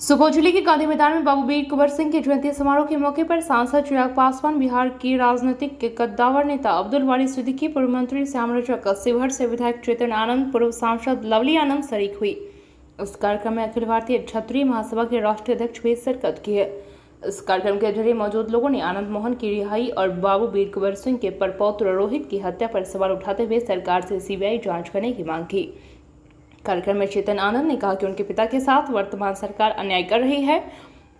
सुपौल जिले के गांधी मैदान में बाबू वीर कुंवर सिंह के जयंती समारोह के मौके पर सांसद चिराग पासवान, बिहार के राजनीतिक के कद्दावर नेता अब्दुल वारी सिद्दीकी, पूर्व मंत्री श्याम रजक, शिवहर से विधायक चेतन आनंद, पूर्व सांसद लवली आनंद शरीक हुई। इस कार्यक्रम में अखिल भारतीय क्षत्रिय महासभा के राष्ट्रीय अध्यक्ष भी शिरकत की है। इस कार्यक्रम के जरिए मौजूद लोगों ने आनंद मोहन की रिहाई और बाबू वीर कुंवर सिंह के परपौत्र रोहित की हत्या पर सवाल उठाते हुए सरकार से सीबीआई जांच करने की मांग की। कार्यक्रम में चेतन आनंद ने कहा कि उनके पिता के साथ वर्तमान सरकार अन्याय कर रही है,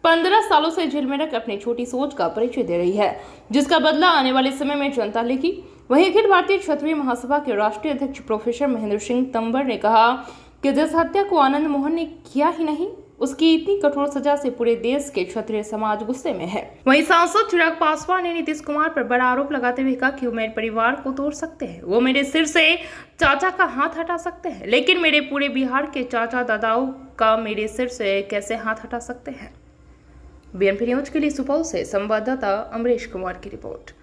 15 सालों से जेल में रख अपनी छोटी सोच का परिचय दे रही है, जिसका बदला आने वाले समय में जनता लेगी। वहीं अखिल भारतीय क्षत्रिय महासभा के राष्ट्रीय अध्यक्ष प्रोफेसर महेंद्र सिंह तंवर ने कहा कि जिस हत्या को आनंद मोहन ने किया ही नहीं, उसकी इतनी कठोर सजा से पूरे देश के क्षत्रिय समाज गुस्से में है। वहीं सांसद चिराग पासवान ने नीतीश कुमार पर बड़ा आरोप लगाते हुए कहा कि वो मेरे परिवार को तोड़ सकते हैं, वो मेरे सिर से चाचा का हाथ हटा सकते हैं, लेकिन मेरे पूरे बिहार के चाचा दादाओं का मेरे सिर से कैसे हाथ हटा सकते हैं। बीएनपी न्यूज के लिए सुपौल से संवाददाता अमरीश कुमार की रिपोर्ट।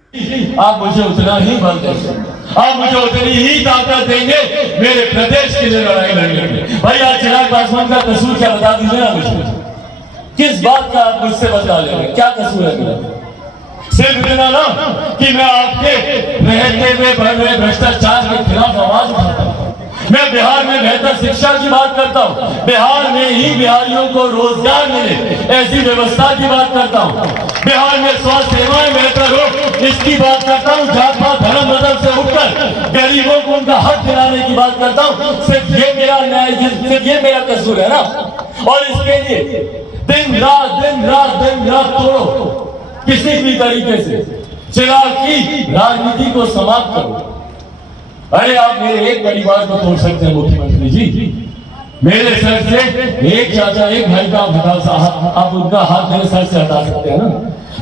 आप मुझे उतना ही बल देंगे, आप मुझे उतनी ही ताकत देंगे मेरे प्रदेश के लिए लड़ाई लड़ने के। भैया चिराग पासवान का कसूर क्या बता दीजिए ना मुझे, किस बात का आप मुझसे बदला ले रहे हैं, क्या कसूर है मेरा? सिर्फ इतना ना कि मैं आपके रहते हुए बढ़ रहे भ्रष्टाचार के खिलाफ आवाज उठाता हूँ। मैं बिहार में बेहतर शिक्षा की बात करता हूँ, बिहार में ही बिहारियों को रोजगार मिले ऐसी व्यवस्था की बात करता हूँ, बिहार में स्वास्थ्य सेवाएं बेहतर हो इसकी बात करता हूँ, जात पात धर्म मजहब से उठकर गरीबों को उनका हक दिलाने की बात करता हूँ। सिर्फ ये मेरा न्याय, सिर्फ ये मेरा कसूर है ना। और इसके लिए दिन रात तोड़ो किसी भी तरीके से चिराग की राजनीति को समाप्त करो। अरे आप मेरे एक परिवार को तोड़ सकते हैं मुख्यमंत्री जी, मेरे सर से एक चाचा एक भाई का आप उनका हाथ मेरे सर से हटा सकते हैं ना,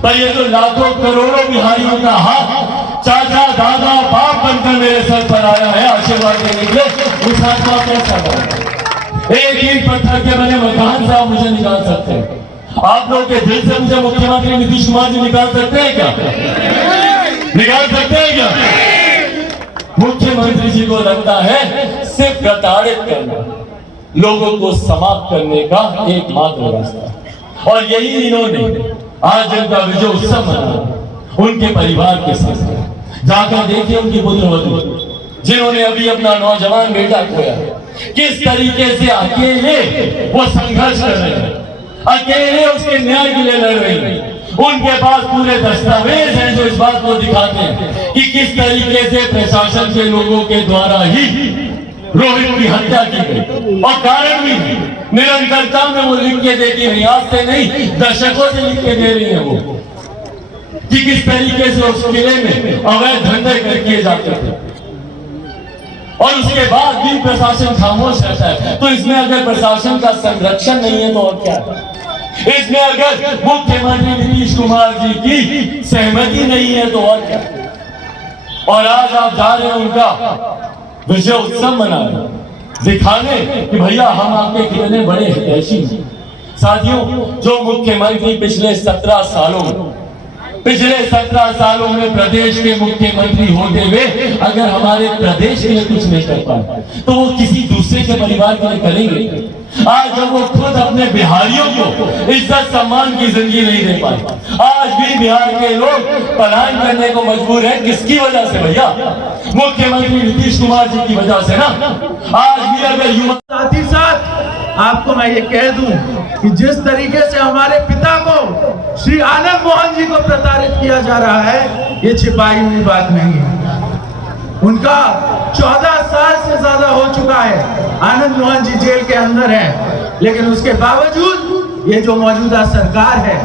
पर ये तो लाखों करोड़ों बिहारियों का हाथ चाचा दादा बाप बनकर मेरे सर पर आया है आशीर्वाद देने के लिए। उस हाथ को आप कैसे हटाएंगे? एक ईंट पत्थर के बने मकान से आप मुझे निकाल सकते हैं, आप लोग के दिल से मुझे मुख्यमंत्री नीतीश कुमार जी निकाल सकते हैं क्या? निकाल सकते हैं क्या? मुख्यमंत्री जी को लगता है सिर्फ प्रताड़ित करना, लोगों को समाप्त करने का एकमात्र रास्ता। और यही इन्होंने आज जिनका विजय उत्सव मनाया उनके परिवार के साथ जाकर देखिए, उनकी पुत्रवधू जिन्होंने अभी अपना नौजवान बेटा खोया, किस तरीके से अकेले वो संघर्ष कर रहे हैं, अकेले उसके न्याय के लिए लड़ रहे हैं। उनके पास पूरे दस्तावेज हैं जो इस बात को दिखाते हैं कि किस तरीके से प्रशासन के लोगों के द्वारा ही रोहित की हत्या की गई। और कारण भी निरंतरता में वो लिख के देती है, आज से नहीं दशकों से लिख के दे रही है वो, कि किस तरीके से उस किले में अवैध धंधे किए जाते थे। और उसके बाद भी प्रशासन खामोश रहता है। तो इसमें अगर प्रशासन का संरक्षण नहीं है तो और क्या है? इसमें अगर मुख्यमंत्री नीतीश कुमार जी की सहमति नहीं है तो और क्या? और आज आप जा रहे हैं उनका विजय उत्सव मनाने, दिखाने कि भैया हम आपके कितने बड़े हितैषी हैं। साथियों, जो मुख्यमंत्री पिछले 17 सालों में प्रदेश के मुख्यमंत्री होते हुए अगर हमारे प्रदेश के लिए कुछ नहीं कर पाए तो वो किसी दूसरे के परिवार के लिए करेंगे? आज जब वो खुद अपने बिहारियों को इज्जत सम्मान की जिंदगी नहीं दे पाए, आज भी बिहार के लोग पलायन करने को मजबूर हैं, किसकी वजह से भैया? मुख्यमंत्री नीतीश कुमार जी की वजह से ना। आज भी अगर युवा साथ ही साथ आपको मैं ये कह दूं कि जिस तरीके से हमारे पिता को श्री आनंद मोहन जी को प्रताड़ित किया जा रहा है, ये छिपाई हुई बात नहीं है। उनका 14 साल से ज्यादा हो चुका है, आनंद मोहन जी जेल के अंदर है, लेकिन उसके बावजूद ये जो मौजूदा सरकार है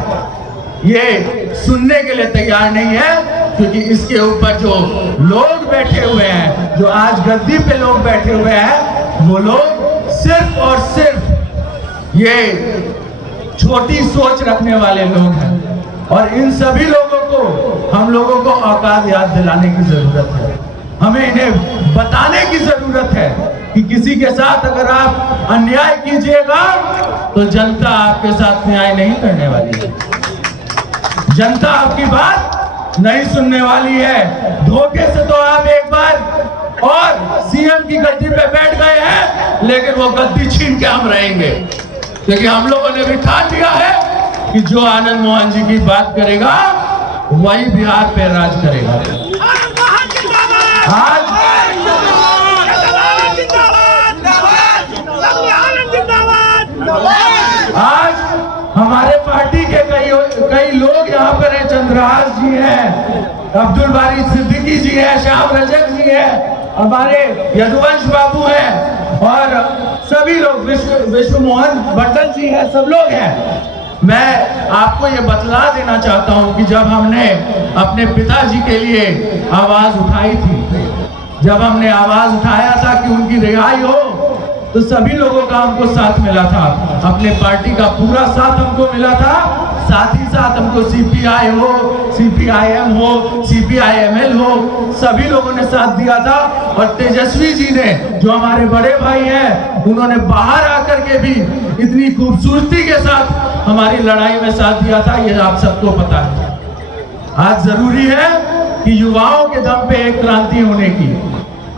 ये सुनने के लिए तैयार नहीं है, क्योंकि इसके ऊपर जो लोग बैठे हुए हैं, जो आज गद्दी पे लोग बैठे हुए हैं, वो लोग सिर्फ और सिर्फ ये छोटी सोच रखने वाले लोग हैं। और इन सभी लोगों को हम लोगों को औकात याद दिलाने की जरूरत है, हमें इन्हें बताने की जरूरत है कि किसी के साथ अगर आप अन्याय कीजिएगा तो जनता आपके साथ न्याय नहीं करने वाली है, जनता आपकी बात नहीं सुनने वाली है। धोखे से तो आप एक बार और सीएम की गद्दी पे बैठ गए हैं, लेकिन वो गद्दी छीन के हम रहेंगे। क्योंकि हम लोगों ने भी ठान लिया है कि जो आनंद मोहन जी की बात करेगा वही बिहार पे राज करेगा। आज हमारे पार्टी के कई लोग यहाँ पर हैं। चंद्रहास जी हैं, अब्दुल बारी सिद्दीकी जी हैं, श्याम रजक जी हैं, हमारे यदुवंश बाबू हैं और सभी लोग विश्व मोहन भट्टल जी हैं, सब लोग हैं। मैं आपको ये बतला देना चाहता हूं कि जब हमने अपने पिताजी के लिए आवाज उठाई थी, जब हमने आवाज उठाया था कि उनकी रिहाई हो, तो सभी लोगों का हमको साथ मिला था। अपने पार्टी का पूरा साथ हमको मिला था। साथ ही साथ हमको सीपीआई हो, सीपीआईएम हो, सीपीआईएमएल हो, सभी लोगों ने साथ दिया था। और तेजस्वी जी ने, जो हमारे बड़े भाई हैं, उन्होंने बाहर आकर के भी इतनी खूबसूरती के साथ हमारी लड़ाई में साथ दिया था। ये आप सबको पता है। आज जरूरी है कि युवाओं के दम पे एक क्रांति होने की,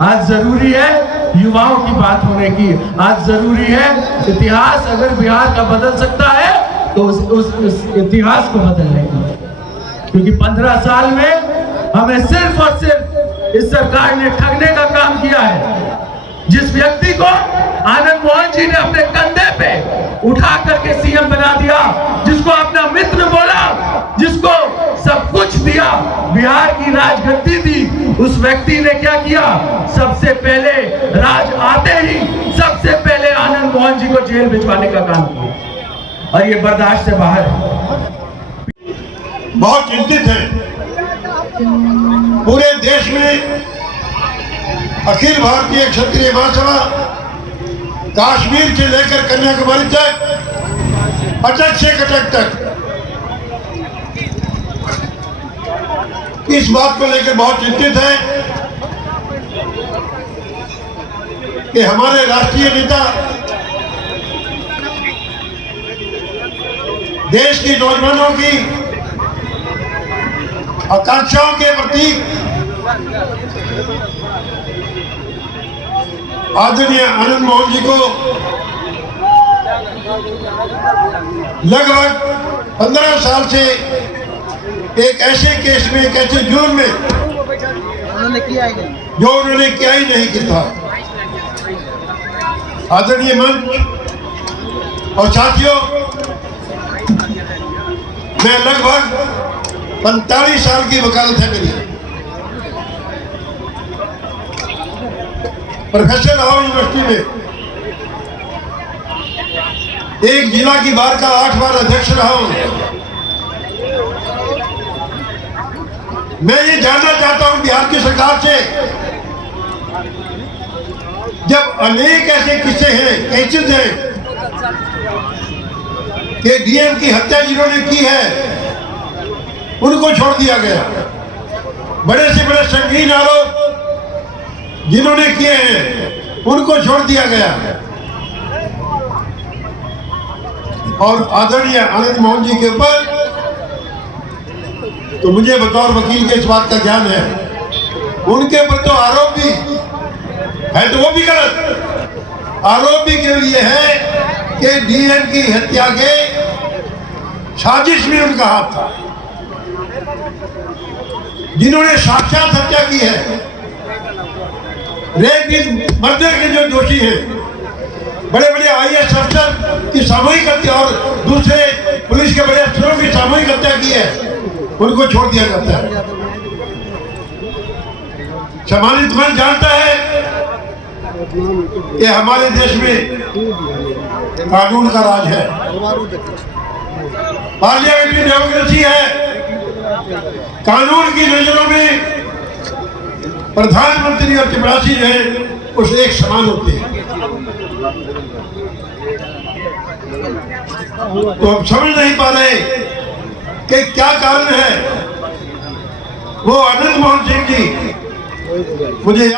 आज जरूरी है युवाओं की बात होने की, आज जरूरी है इतिहास अगर बिहार का बदल सकता है तो उस इतिहास को बदलने की। क्योंकि 15 साल में हमें सिर्फ और सिर्फ इस सरकार ने ठगने का काम किया है। जिस व्यक्ति को आनंद मोहन जी ने अपने कंधे पे उठा करके सीएम बना दिया, जिसको अपना मित्र बोला, जिसको सब कुछ दिया, बिहार की राजगद्दी दी, उस व्यक्ति ने क्या किया? सबसे पहले राज आते ही सबसे पहले आनंद मोहन जी को जेल भिजवाने का काम किया और ये बर्दाश्त से बाहर है। बहुत चिंतित है। पूरे देश में अखिल भारतीय क्षत्रिय महासभा कश्मीर से लेकर कन्याकुमारी तक, अटक से कटक तक इस बात को लेकर बहुत चिंतित है कि हमारे राष्ट्रीय नेता देश के नौजवानों की आकांक्षाओं के प्रतीक आदरणीय आनंद मोहन जी को लगभग 15 साल से एक ऐसे केस में, एक ऐसे जुर्म में जो उन्होंने किया ही नहीं किया था। आदरणीय मंच और साथियों, मैं लगभग 45 साल की वकालत है मेरी। प्रोफेसर रहा हूं यूनिवर्सिटी में, एक जिला की बार का 8 बार अध्यक्ष रहा हूं। मैं ये जानना चाहता हूं बिहार की सरकार से, जब अनेक ऐसे किस्से हैं, केसेस हैं कि डीएम की हत्या जिन्होंने की है उनको छोड़ दिया गया, बड़े से बड़े संगीन आरोप जिन्होंने किए हैं उनको छोड़ दिया गया, और आदरणीय आनंद मोहन जी के ऊपर तो मुझे बतौर वकील के इस बात का ज्ञान है, उनके ऊपर तो आरोप भी है, तो वो भी गलत आरोप भी केवल ये है कि डीएम की हत्या के साजिश में उनका हाथ था। जिन्होंने साक्षात हत्या की है, रेप मर्डर के जो दोषी हैं, बड़े बड़े आईएएस अफसर की सामूहिक हत्या और दूसरे पुलिस के बड़े अफसरों की सामूहिक हत्या की है, उनको छोड़ दिया जाता है। सम्मानित मंच जानता है कि हमारे देश में कानून का राज है, पार्लियामेंट्री डेमोक्रेसी है। कानून की नजरों में प्रधानमंत्री और चपरासी जो है उस एक समान होते हैं। तो हम समझ नहीं पा रहे कि क्या कारण है। वो आनंद मोहन सिंह जी मुझे